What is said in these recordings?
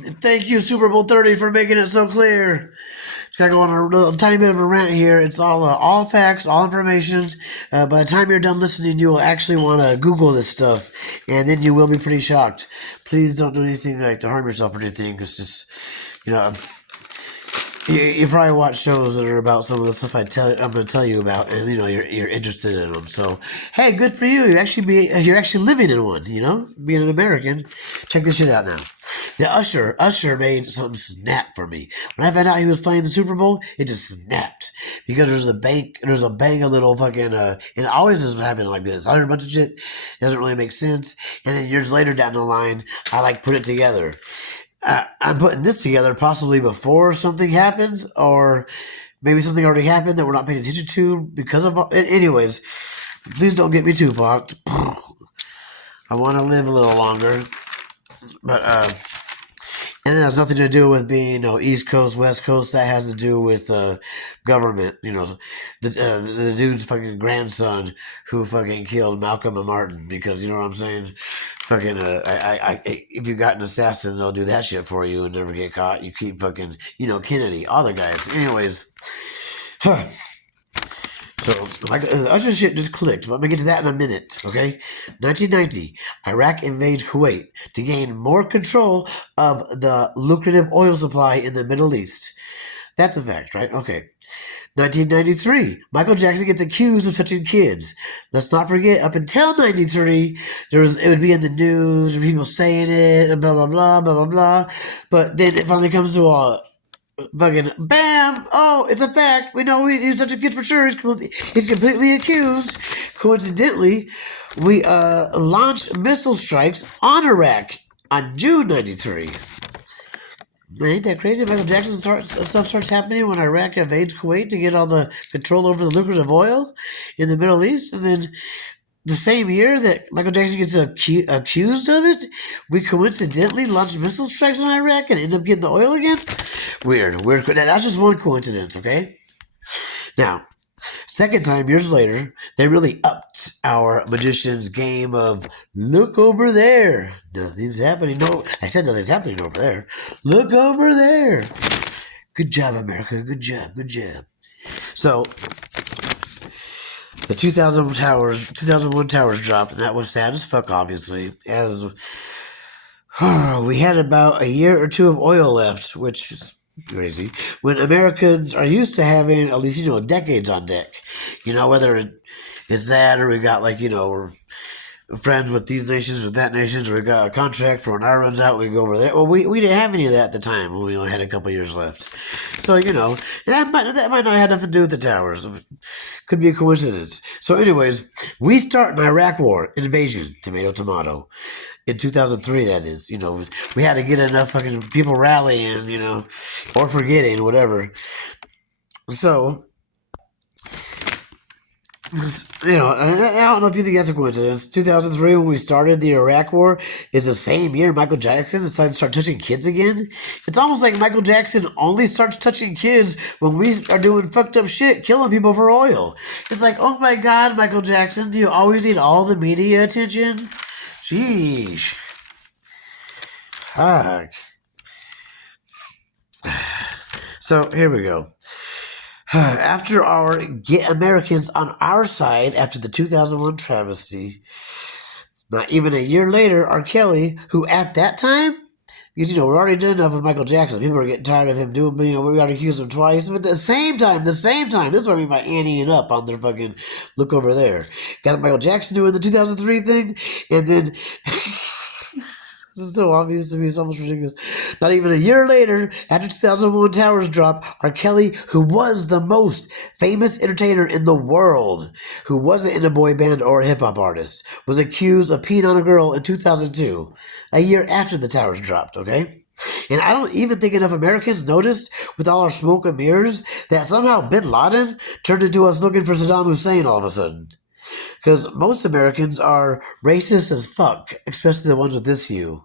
Thank you, Super Bowl 30, for making it so clear. Just gotta go on a little tiny bit of a rant here. It's all facts, all information. By the time you're done listening, you will actually want to Google this stuff, and then you will be pretty shocked. Please don't do anything like to harm yourself or anything, because just, you know, you probably watch shows that are about some of the stuff I'm going to tell you about, and you're interested in them. So, hey, good for you. You're actually living in one. Being an American. Check this shit out now. The Usher made something snap for me. When I found out he was playing the Super Bowl, it just snapped because there's a bang of little fucking and it always has been happening like this. I heard a bunch of shit, doesn't really make sense, and then years later down the line, I like put it together. I'm putting this together possibly before something happens, or maybe something already happened that we're not paying attention to because of. Anyways, please don't get me too fucked. I want to live a little longer, but and it has nothing to do with being, East Coast, West Coast. That has to do with government. The dude's fucking grandson who fucking killed Malcolm and Martin because you know what I'm saying. Fucking, if you got an assassin, they'll do that shit for you and never get caught. You keep fucking, Kennedy, other guys. Anyways, huh. So, the Usher shit just clicked, but I'm going to get to that in a minute, okay? 1990, Iraq invades Kuwait to gain more control of the lucrative oil supply in the Middle East. That's a fact, right? Okay. 1993, Michael Jackson gets accused of touching kids. Let's not forget, up until 93, it would be in the news, people saying it, and blah, blah, blah, blah, blah, blah. But then it finally comes to a fucking bam! Oh, it's a fact. We know he was such a kid for sure. He's completely accused. Coincidentally, we launched missile strikes on Iraq on June '93. Ain't that crazy? Michael Jackson stuff starts happening when Iraq invades Kuwait to get all the control over the lucrative oil in the Middle East, and then the same year that Michael Jackson gets accused of it, we coincidentally launched missile strikes on Iraq and end up getting the oil again? Weird. That's just one coincidence, okay? Now, second time, years later, they really upped our magician's game of look over there. Nothing's happening. No, I said nothing's happening over there. Look over there. Good job, America. Good job. Good job. So, the 2001 towers dropped, and that was sad as fuck, obviously, as we had about a year or two of oil left, which is crazy, when Americans are used to having at least, decades on deck. Whether it's that or we got, we're friends with these nations or that nations, or we got a contract for when our runs out, we go over there. Well, we didn't have any of that at the time when we only had a couple years left. So, that might not have nothing to do with the towers. Could be a coincidence. So, anyways, we start an Iraq war invasion, tomato, tomato. In 2003, that is. We had to get enough fucking people rallying, or forgetting, whatever. So, I don't know if you think that's a coincidence. 2003, when we started the Iraq War, is the same year Michael Jackson decided to start touching kids again. It's almost like Michael Jackson only starts touching kids when we are doing fucked up shit, killing people for oil. It's like, oh my god, Michael Jackson, do you always need all the media attention? Sheesh. Fuck. So, here we go. After our get Americans on our side after the 2001 travesty, not even a year later, R. Kelly, who at that time, because, we're already done enough with Michael Jackson. People are getting tired of him doing, we got to accuse him twice. But at the same time, this is what I mean by anteing up on their fucking look over there. Got Michael Jackson doing the 2003 thing, and then this is so obvious to me, it's almost ridiculous. Not even a year later, after 2001 Towers drop, R. Kelly, who was the most famous entertainer in the world, who wasn't in a boy band or a hip-hop artist, was accused of peeing on a girl in 2002, a year after the Towers dropped, okay? And I don't even think enough Americans noticed, with all our smoke and mirrors, that somehow Bin Laden turned into us looking for Saddam Hussein all of a sudden. Because most Americans are racist as fuck, especially the ones with this hue.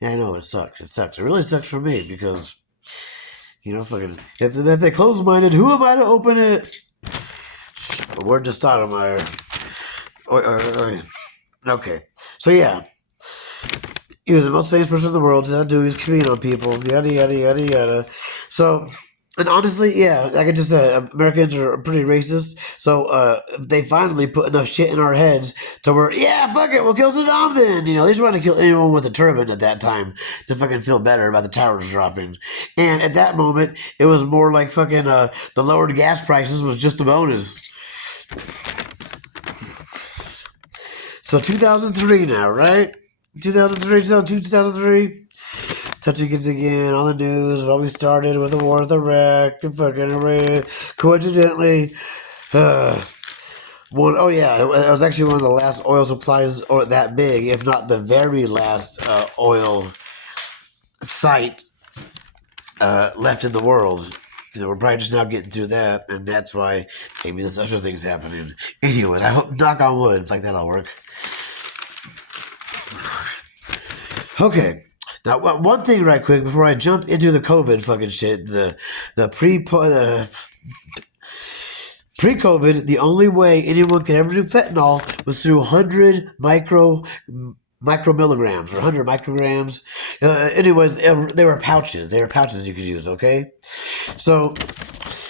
Yeah, I know, it sucks. It sucks. It really sucks for me because, fucking, if they're closed-minded, who am I to open it? Word to Stoudemire. Okay. So, yeah. He was the most famous person in the world. That dude, he's coming on people. Yada yada yada yada. So, and honestly, yeah, like I just said, Americans are pretty racist. So, they finally put enough shit in our heads to where, yeah, fuck it, we'll kill Saddam then. You know, they just wanted to kill anyone with a turban at that time to fucking feel better about the towers dropping. And at that moment, it was more like fucking the lowered gas prices was just a bonus. So 2003 now, right? 2003, 2003. Touching kids again on the news. Always started with the war with Iraq. Fucking coincidentally, oh yeah, it was actually one of the last oil supplies or that big, if not the very last oil site left in the world. So we're probably just now getting through that, and that's why maybe this usher thing's happening. Anyways, I hope, knock on wood, like that'll work. Okay. Now, one thing right quick before I jump into the COVID fucking shit, the pre-COVID, the only way anyone could ever do fentanyl was through 100 micromilligrams or 100 micrograms. Anyways, they were pouches. They were pouches you could use, okay? So,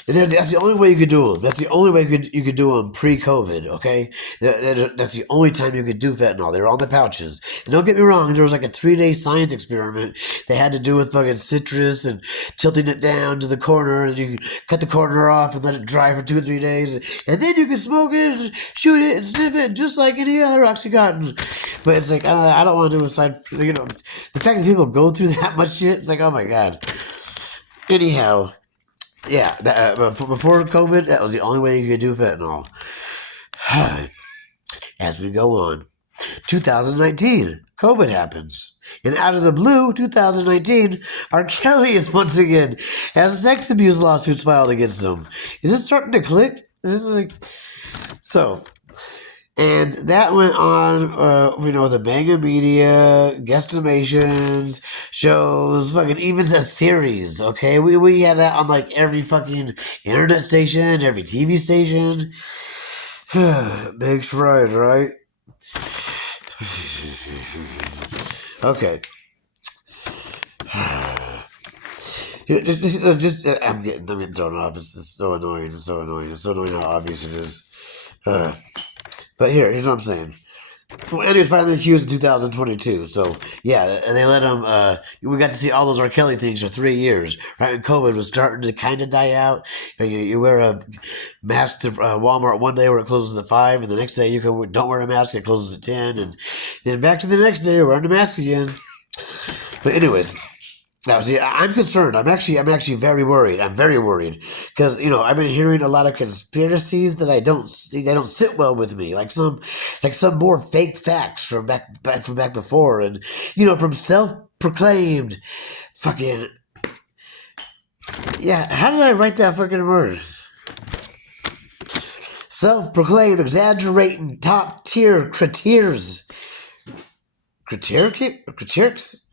that's the only way you could do them. That's the only way you could do them pre-COVID, okay? That's the only time you could do fentanyl. They were on the pouches. And don't get me wrong, there was like a 3-day science experiment they had to do with fucking citrus and tilting it down to the corner, and you cut the corner off and let it dry for 2 or 3 days. And then you could smoke it, and shoot it, and sniff it, just like any other Oxycontin. But it's like, I don't want to do a side, you know, the fact that people go through that much shit, it's like, oh my God. Anyhow, yeah, before COVID, that was the only way you could do fentanyl. As we go on, 2019, COVID happens. And out of the blue, 2019, R. Kelly is once again has sex abuse lawsuits filed against him. Is this starting to click? Is this like so? And that went on, the mega media, guesstimations, shows, fucking even a series, okay? We had that on like every fucking internet station, every TV station. Big strides, right? Okay. I'm getting thrown off. It's so annoying. It's so annoying. It's so annoying how obvious it is. But here's what I'm saying. Well, Andy was finally accused in 2022. So, yeah, and they let him, we got to see all those R. Kelly things for 3 years, right when COVID was starting to kind of die out. You wear a mask to Walmart one day where it closes at 5, and the next day you don't wear a mask, it closes at 10, and then back to the next day, wearing the mask again. But anyways, now, see, I'm concerned. I'm actually very worried. I'm very worried because I've been hearing a lot of conspiracies that they don't sit well with me. Like some more fake facts from back before, and from self-proclaimed fucking yeah. How did I write that fucking word? Self-proclaimed exaggerating top tier critiques. Critiques.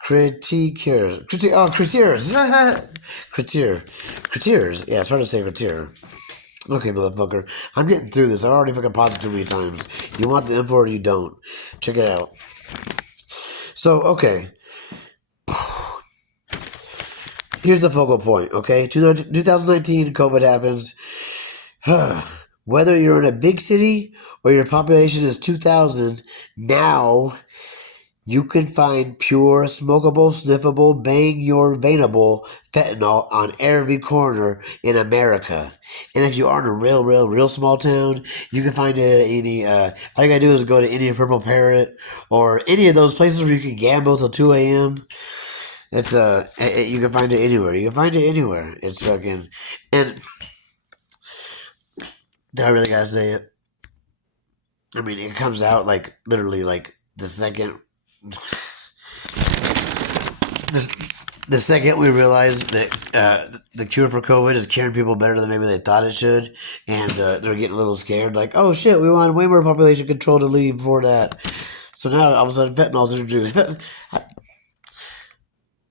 Critiquers. Yeah, it's hard to say critiquer. Okay, motherfucker. I'm getting through this. I already fucking paused it too many times. You want the info or you don't. Check it out. So, okay. Here's the focal point, okay? 2019, COVID happens. Whether you're in a big city or your population is 2,000, now you can find pure, smokable, sniffable, bang your veinable fentanyl on every corner in America. And if you are in a real small town, you can find it at any, all you gotta do is go to any Purple Parrot or any of those places where you can gamble till 2 a.m. It's, you can find it anywhere. You can find it anywhere. It's fucking, and do I really gotta say it? I mean, it comes out like, literally, like, the second the second we realized that the cure for COVID is curing people better than maybe they thought it should, and they're getting a little scared, like, oh shit, we want way more population control to leave before that. So now all of a sudden fentanyl's introduced.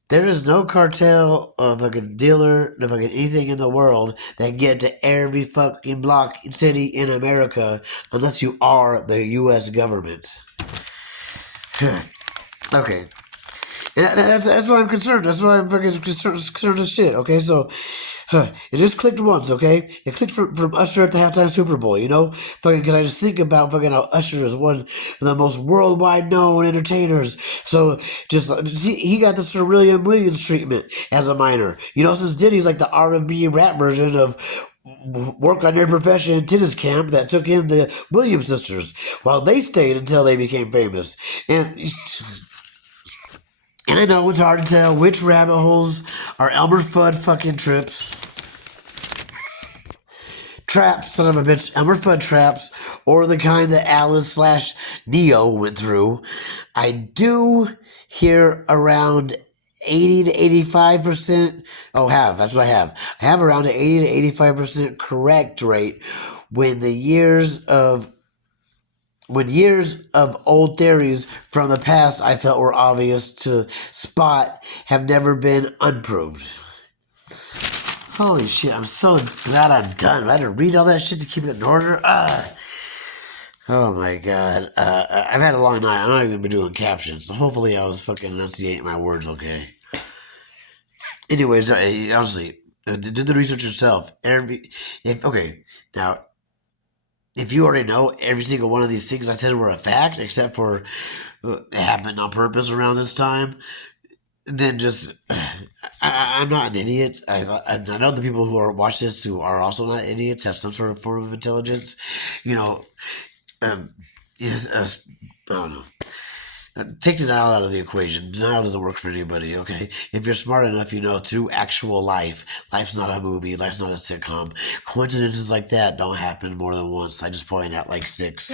There is no cartel of fucking dealer, no fucking anything in the world that can get to every fucking block city in America unless you are the U.S. government. Okay. And that's why I'm concerned. That's why I'm fucking concerned as shit. Okay, so it just clicked once. Okay, it clicked from Usher at the halftime Super Bowl. You know, fucking because I just think about fucking how Usher is one of the most worldwide known entertainers. So just see, he got the Serena Williams treatment as a minor. You know, since Diddy's like the R&B rap version of work on their profession tennis camp that took in the Williams sisters while they stayed until they became famous. And I know it's hard to tell which rabbit holes are Elmer Fudd fucking traps, son of a bitch, Elmer Fudd traps, or the kind that Alice slash Neo went through. I do hear around 80 to 85%. Oh, that's what I have. I have around an 80 to 85% correct rate when the years of old theories from the past I felt were obvious to spot have never been unproved. Holy shit, I'm so glad I'm done. I had to read all that shit to keep it in order. Oh my god. I've had a long night. I'm not even gonna be doing captions, so hopefully I was fucking enunciating my words okay. Anyways, honestly, do the research yourself. Okay, now, if you already know every single one of these things I said were a fact, except for it happened on purpose around this time, then just I'm not an idiot. I know the people who are watch this who are also not idiots have some sort of form of intelligence. You know, um, is I don't know. Take denial out of the equation. Denial doesn't work for anybody, okay? If you're smart enough, you know through actual life, life's not a movie, life's not a sitcom. Coincidences like that don't happen more than once. I just pointed out like six.